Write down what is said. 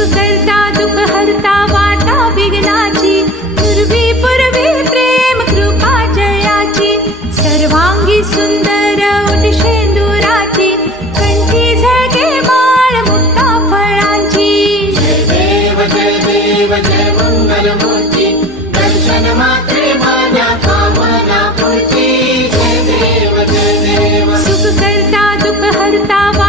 सुखकर्ता दुःखहर्ता वाता विघ्नाची पूर्वी पूर्वी प्रेम कृपा जयाची सर्वांगी सुंदर उठशेंदुराची कंठी झगे बाळ मुक्ता जय देव जय देव जय दर्शन मात्रे माझ्या कामना पूर्ती जय देव जय देव सुखकर्ता